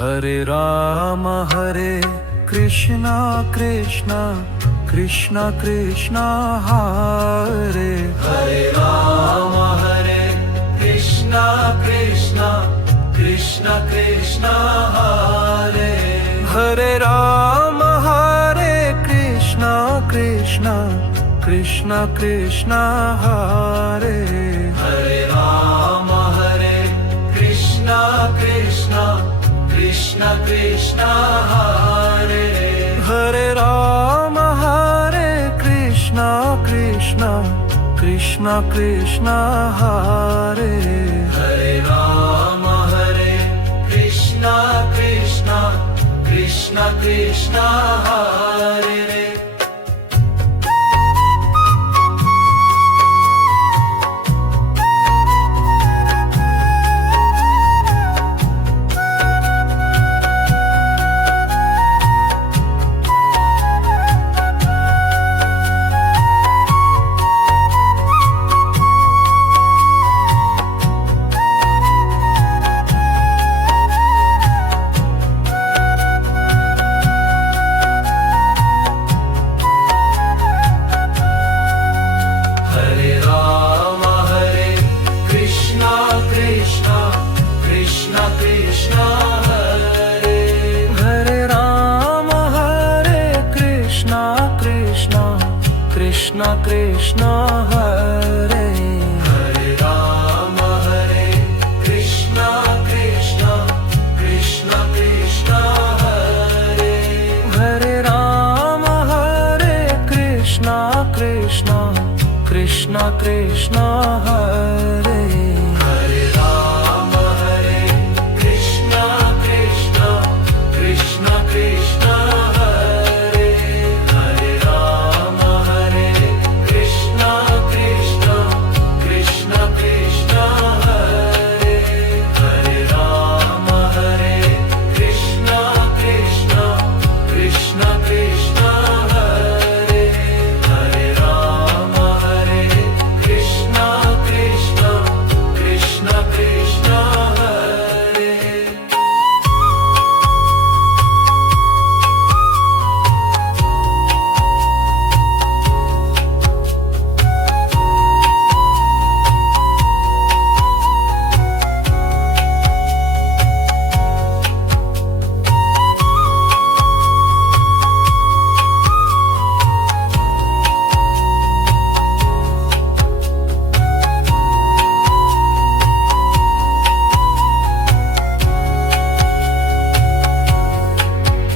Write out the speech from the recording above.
Hare Krishna Krishna Krishna Krishna Hare Ram Hare Krishna Krishna Krishna Krishna Hare Hare Ram Hare Krishna Krishna Krishna Krishna Hare Ram Hare Krishna Krishna Krishna Krishna Hare Hare Ram Hare Krishna Krishna Krishna Krishna Hare Ram Hare Krishna Krishna Krishna Krishna Hare Krishna Krishna